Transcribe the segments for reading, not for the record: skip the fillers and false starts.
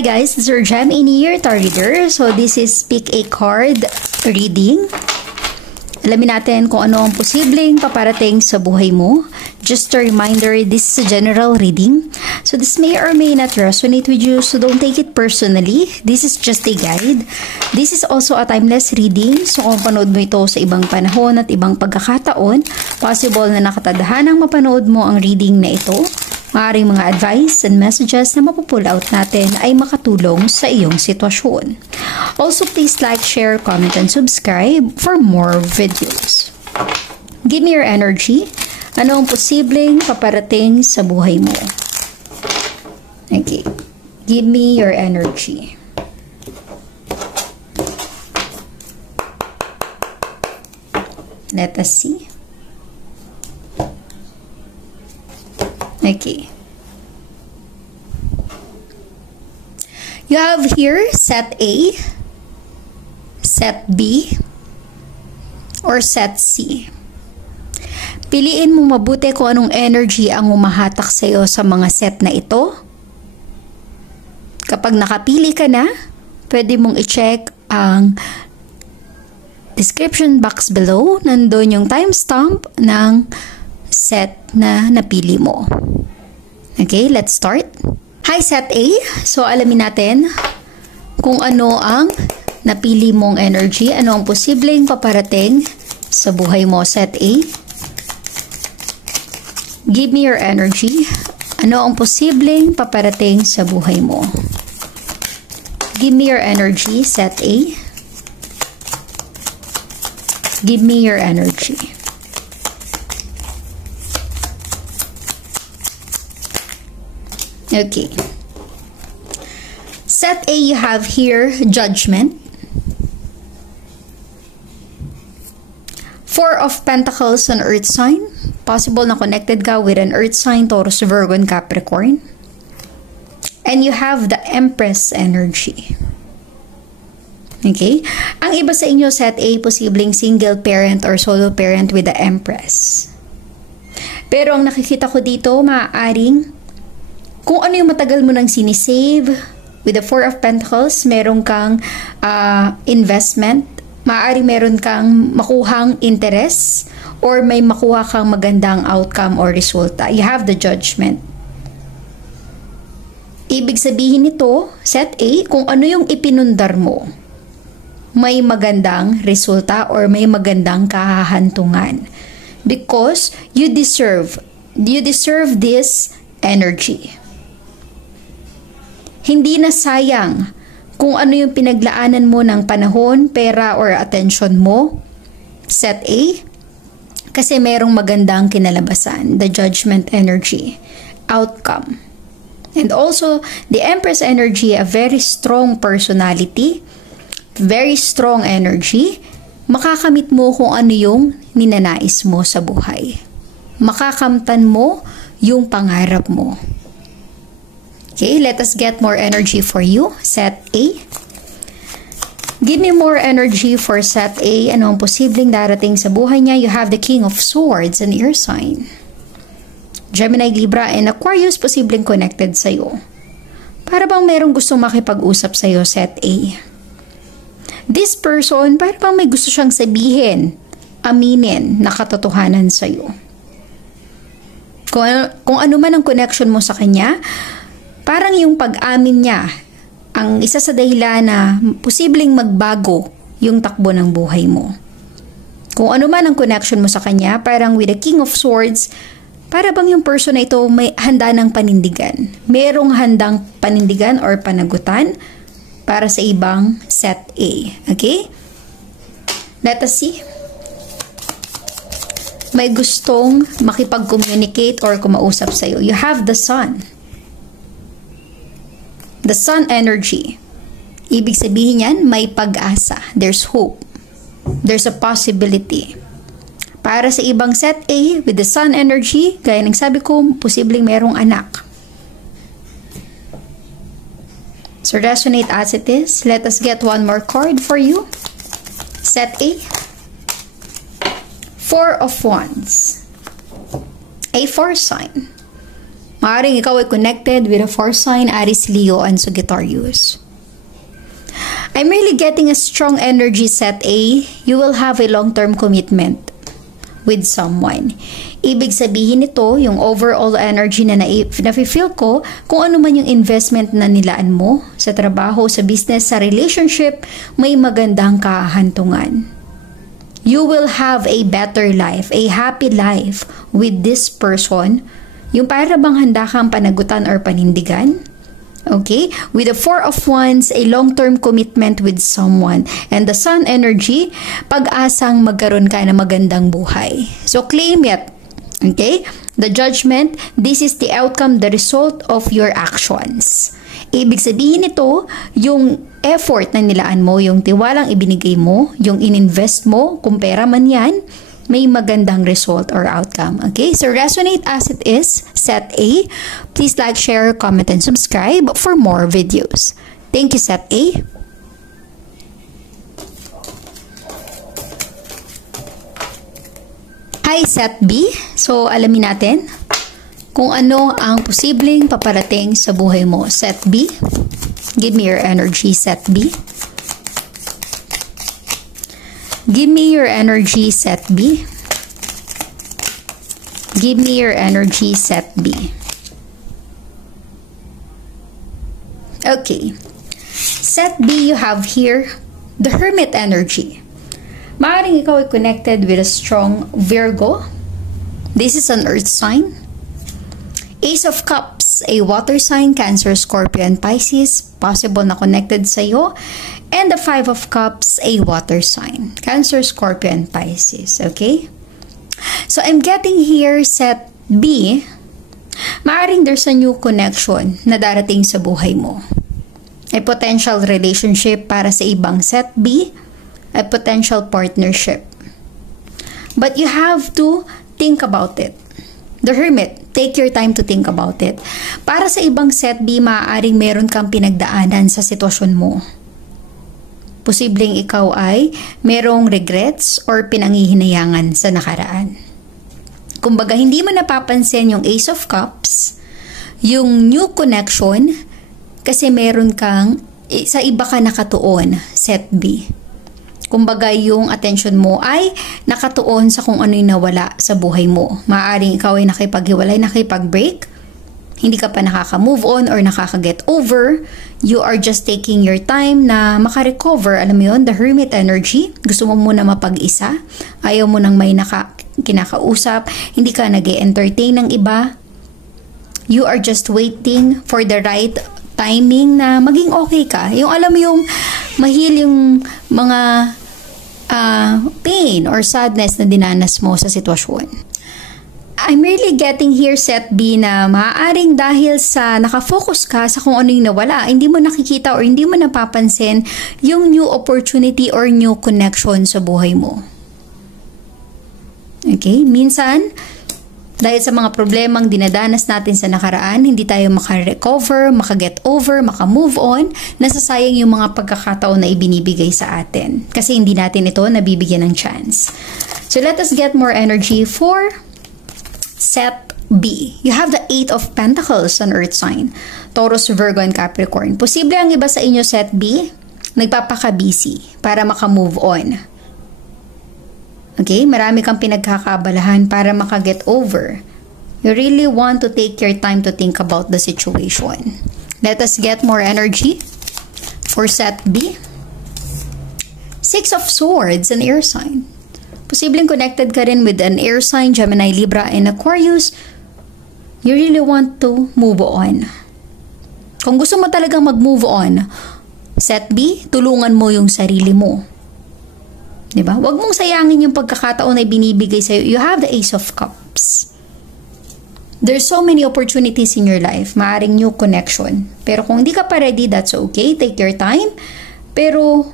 Hi guys, it's your Gem in here, Tarot Reader. So this is pick a card reading. Alamin natin kung ano ang posibleng paparating sa buhay mo. Just a reminder, this is a general reading. So this may or may not resonate with you, so don't take it personally. This is just a guide. This is also a timeless reading. So kung panood mo ito sa ibang panahon at ibang pagkakataon, possible na nakatadhanang mapanood mo ang reading na ito. Maaaring mga advice and messages na mapupull out natin ay makatulong sa iyong sitwasyon. Also, please like, share, comment, and subscribe for more videos. Give me your energy. Ano ang posibleng paparating sa buhay mo? Okay. Give me your energy. Let us see. Okay. You have here set A, set B, or set C. Piliin mo mabuti kung anong energy ang umahatak sa iyo sa mga set na ito. Kapag nakapili ka na, pwede mong i-check ang description box below. Nandun yung timestamp ng set na napili mo. Okay, let's start. Hi, set A. So, alamin natin kung ano ang napili mong energy. Ano ang posibleng paparating sa buhay mo, set A. Give me your energy. Ano ang posibleng paparating sa buhay mo? Give me your energy, set A. Give me your energy. Okay. Set A, you have here Judgment. Four of Pentacles on Earth sign. Possible na connected ka with an Earth sign, Taurus, Virgo, and Capricorn. And you have the Empress energy. Okay? Ang iba sa inyo, set A, posibleng single parent or solo parent with the Empress. Pero ang nakikita ko dito, maaaring kung ano yung matagal mo nang sinisave, with the Four of Pentacles, meron kang investment, maaari meron kang makuhang interest, or may makuha kang magandang outcome or resulta. You have the Judgment. Ibig sabihin nito, set A, kung ano yung ipinundar mo, may magandang resulta or may magandang kahahantungan. Because you deserve this energy. Hindi na sayang kung ano yung pinaglaanan mo ng panahon, pera, or attention mo, set A, kasi merong magandang kinalabasan, the Judgment energy, outcome. And also, the Empress energy, a very strong personality, very strong energy, makakamit mo kung ano yung ninanais mo sa buhay. Makakamtan mo yung pangarap mo. Okay, let us get more energy for you, set A. Give me more energy for set A. Ano ang posibleng darating sa buhay niya? You have the King of Swords, an air sign. Gemini, Libra, and Aquarius, posibleng connected sa'yo. Para bang merong gustong makipag-usap sa'yo, set A. This person, para bang may gusto siyang sabihin, aminin, na katotohanan sa'yo. Kung ano man ang connection mo sa kanya, parang yung pag-amin niya, ang isa sa dahilan na posibleng magbago yung takbo ng buhay mo. Kung ano man ang connection mo sa kanya, parang with the King of Swords, para bang yung person na ito may handa ng panindigan. Merong handang panindigan or panagutan para sa ibang set A. Okay? Let us see. May gustong makipag-communicate or kumausap sa'yo. You have the Sun. The Sun energy. Ibig sabihin yan, may pag-asa. There's hope. There's a possibility. Para sa ibang set A, with the Sun energy, gaya ng sabi ko, posibleng merong anak. So resonate as it is. Let us get one more card for you. Set A. Four of Wands. A 4 sign. Maaaring ikaw ay connected with a 4 sign, Aries, Leo, and Sagittarius. I'm really getting a strong energy, set A. You will have a long-term commitment with someone. Ibig sabihin nito, yung overall energy na na-feel ko, kung ano man yung investment na nilaan mo sa trabaho, sa business, sa relationship, may magandang kahantungan. You will have a better life, a happy life with this person. Yung para bang handa kang panagutan or panindigan. Okay? With the 4 of Wands, a long-term commitment with someone. And the Sun energy, pag-asang magkaroon ka ng magandang buhay. So, claim it. Okay? The Judgment, this is the outcome, the result of your actions. Ibig sabihin nito, yung effort na nilaan mo, yung tiwalang ibinigay mo, yung ininvest mo, kung pera man yan, may magandang result or outcome. Okay? So, resonate as it is, set A. Please like, share, comment, and subscribe for more videos. Thank you, set A. Hi, set B. So, alamin natin kung ano ang posibleng paparating sa buhay mo. Set B. Give me your energy, set B. Give me your energy, set B. Give me your energy, set B. Okay. Set B, you have here the Hermit energy. Maaaring ikaw ay connected with a strong Virgo. This is an earth sign. Ace of Cups, a water sign, Cancer, Scorpio, and Pisces. Possible na connected sa iyo. And the 5 of Cups, a water sign, Cancer, Scorpio, and Pisces. Okay? So, I'm getting here set B. Maaaring there's a new connection na darating sa buhay mo. A potential relationship para sa ibang set B. A potential partnership. But you have to think about it. The Hermit, take your time to think about it. Para sa ibang set B, maaaring meron kang pinagdaanan sa sitwasyon mo. Posibleng ikaw ay merong regrets or pinanghihinayangan sa nakaraan. Kumbaga, hindi mo napapansin yung Ace of Cups, yung new connection, kasi meron kang, sa iba ka nakatuon, set B. Kumbaga, yung attention mo ay nakatuon sa kung ano yung nawala sa buhay mo. Maaaring ikaw ay nakipaghiwalay, nakipag-break, hindi ka pa nakaka-move on or nakaka-get over. You are just taking your time na makarecover. Alam mo yun, the Hermit energy. Gusto mo muna mapag-isa. Ayaw mo nang may kinakausap. Hindi ka nag-entertain ng iba. You are just waiting for the right timing na maging okay ka. Yung alam mo yung mahil yung mga pain or sadness na dinanas mo sa sitwasyon. I'm really getting here set B na maaaring dahil sa nakafocus ka sa kung ano yung nawala, hindi mo nakikita or hindi mo napapansin yung new opportunity or new connection sa buhay mo. Okay? Minsan, dahil sa mga problemang dinadanas natin sa nakaraan, hindi tayo makarecover, makaget over, makamove on, nasasayang yung mga pagkakataon na ibinibigay sa atin. Kasi hindi natin ito nabibigyan ng chance. So let us get more energy for set B. You have the 8 of Pentacles on Earth sign. Taurus, Virgo, and Capricorn. Posible ang iba sa inyo set B, nagpapaka-busy para makamove on. Okay? Marami kang pinagkakabalahan para makaget over. You really want to take your time to think about the situation. Let us get more energy for set B. 6 of Swords, an air sign. Posibleng connected ka rin with an air sign, Gemini, Libra, and Aquarius. You really want to move on. Kung gusto mo talagang mag-move on, set B, tulungan mo yung sarili mo. Diba? Huwag mong sayangin yung pagkakataon na binibigay sa'yo. You have the Ace of Cups. There's so many opportunities in your life. Maaring new connection. Pero kung hindi ka pa ready, that's okay. Take your time. Pero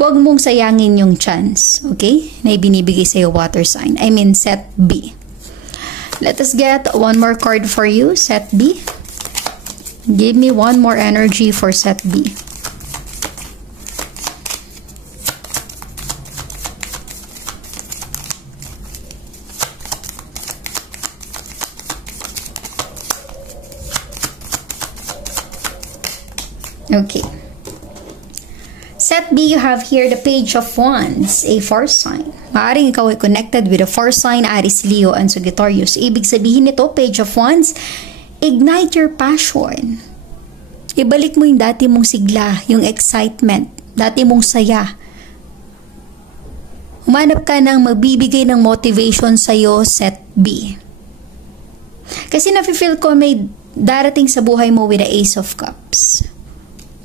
huwag mong sayangin yung chance, okay, na ibinibigay sa'yo water sign. I mean, set B. Let us get one more card for you, set B. Give me one more energy for set B. Okay. Set B, you have here the Page of Wands, a fire sign. Maaaring ikaw ay connected with a fire sign, Aries, Leo, and Sagittarius. Ibig sabihin nito, Page of Wands, ignite your passion. Ibalik mo yung dati mong sigla, yung excitement, dati mong saya. Humanap ka ng magbibigay ng motivation sa'yo, Set B. Kasi nafe-feel ko may darating sa buhay mo with the Ace of Cups.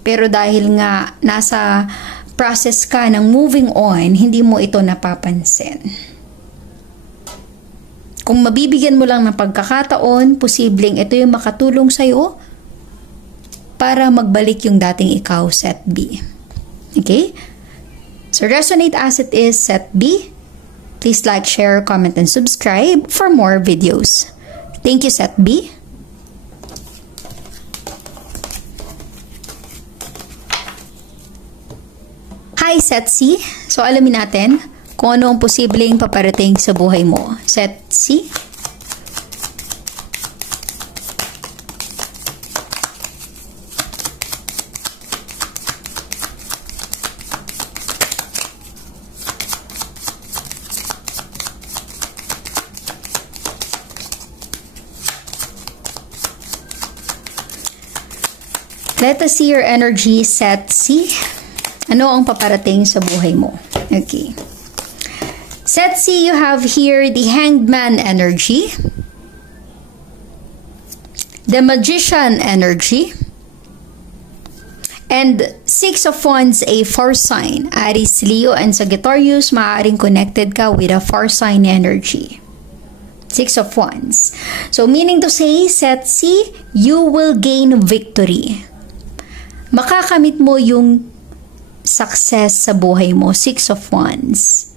Pero dahil nga nasa process ka ng moving on, hindi mo ito napapansin. Kung mabibigyan mo lang ng pagkakataon, posibleng ito yung makatulong sa'yo para magbalik yung dating ikaw, Set B. Okay? So resonate as it is, Set B. Please like, share, comment, and subscribe for more videos. Thank you, Set B. Hi, Set C. So, alamin natin kung ano ang posibleng paparating sa buhay mo. Set C. Let us see your energy, Set C. Ano ang paparating sa buhay mo? Okay. Set C, you have here the Hanged Man energy, the Magician energy, and Six of Wands, a fire sign. Aries, Leo, and Sagittarius, maaaring connected ka with a fire sign energy. Six of Wands. So, meaning to say, Set C, you will gain victory. Makakamit mo yung success sa buhay mo, Six of Wands.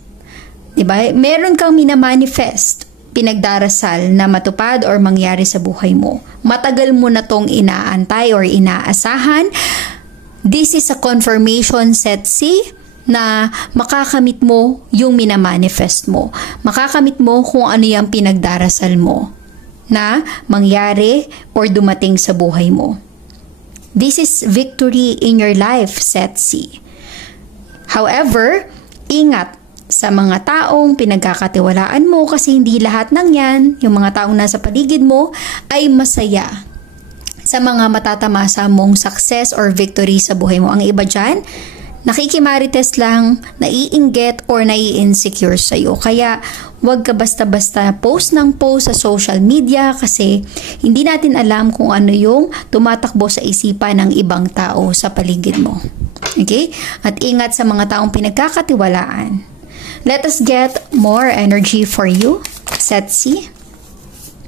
Diba? Meron kang minamanifest, pinagdarasal na matupad or mangyari sa buhay mo. Matagal mo na tong inaantay or inaasahan. This is a confirmation, Set C, na makakamit mo yung minamanifest mo. Makakamit mo kung ano yung pinagdarasal mo na mangyari or dumating sa buhay mo. This is victory in your life, Set C. However, ingat sa mga taong pinagkakatiwalaan mo kasi hindi lahat ng yan, yung mga taong nasa paligid mo, ay masaya sa mga matatamasa mong success or victory sa buhay mo. Ang iba dyan, nakikimarites lang, naiinggit or nai-insecure sa'yo. Kaya, huwag ka basta-basta post ng post sa social media kasi hindi natin alam kung ano yung tumatakbo sa isipan ng ibang tao sa paligid mo. Okay? At ingat sa mga taong pinagkakatiwalaan. Let us get more energy for you, Set C.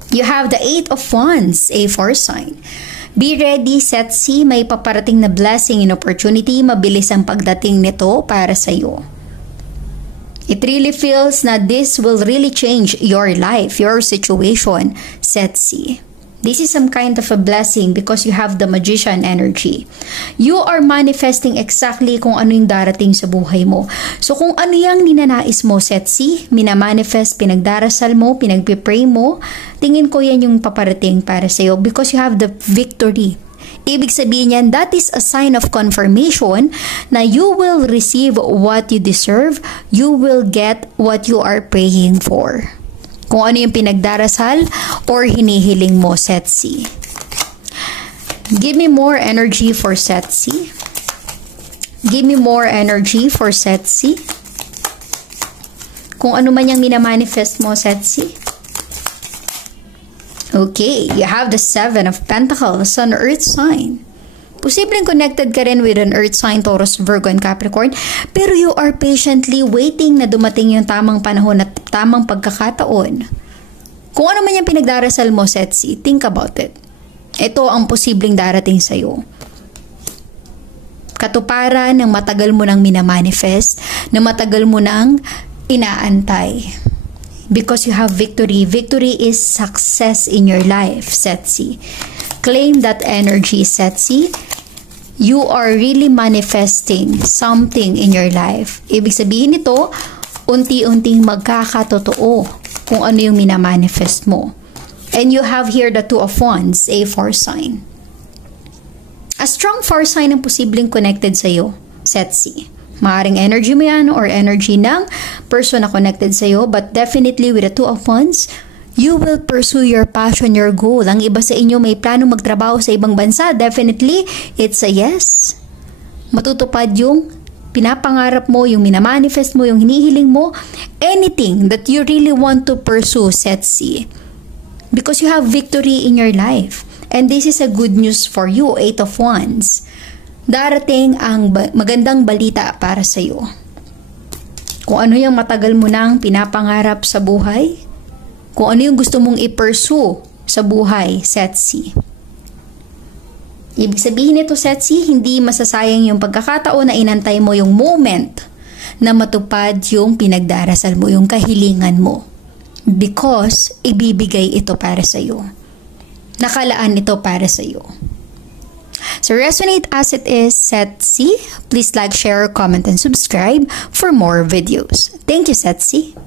You have the Eight of Wands, a fire sign. Be ready, Set C. May paparating na blessing and opportunity. Mabilis ang pagdating nito para sa iyo. It really feels na this will really change your life, your situation, Set C. This is some kind of a blessing because you have the Magician energy. You are manifesting exactly kung ano yung darating sa buhay mo. So kung ano yung ninanais mo, Set C, minamanifest, pinagdarasal mo, pinagpipray mo, tingin ko yan yung paparating para sa iyo because you have the victory. Ibig sabihin yan, that is a sign of confirmation na you will receive what you deserve, you will get what you are praying for. Kung ano yung pinagdarasal or hinihiling mo, Set C. Give me more energy for Set C. Give me more energy for Set C. Kung ano man yung minamanifest mo, Set C. Okay, you have the Seven of Pentacles, an earth sign. Posibleng connected ka rin with an earth sign, Taurus, Virgo, and Capricorn. Pero you are patiently waiting na dumating yung tamang panahon at tamang pagkakataon. Kung ano man yung pinagdarasal mo, Set C, think about it. Ito ang posibleng darating sa'yo. Katuparan ng matagal mo nang minamanifest, na matagal mo nang inaantay. Because you have victory. Victory is success in your life, Set C. Claim that energy, Set C. You are really manifesting something in your life. Ibig sabihin nito, unti-unting magkakatotoo kung ano yung minamanifest mo. And you have here the Two of Wands, a fire sign. A strong fire sign ang posibleng connected sa'yo, set C. Maaring energy mo yan or energy ng person na connected sa'yo, but definitely with the Two of Wands, you will pursue your passion, your goal. Ang iba sa inyo may plano magtrabaho sa ibang bansa, definitely it's a yes. Matutupad yung pinapangarap mo, yung minamanifest mo, yung hinihiling mo, anything that you really want to pursue, set C. Because you have victory in your life. And this is a good news for you, 8 of Wands. Darating ang magandang balita para sa iyo. Kung ano yung matagal mo nang pinapangarap sa buhay, kung ano yung gusto mong i-pursue sa buhay, set C. Ibig sabihin nito, set C, hindi masasayang yung pagkakataon na inantay mo yung moment na matupad yung pinagdarasal mo, yung kahilingan mo. Because ibibigay ito para sa iyo. Nakalaan ito para sa iyo. So resonate as it is, set C. Please like, share, comment, and subscribe for more videos. Thank you, set C.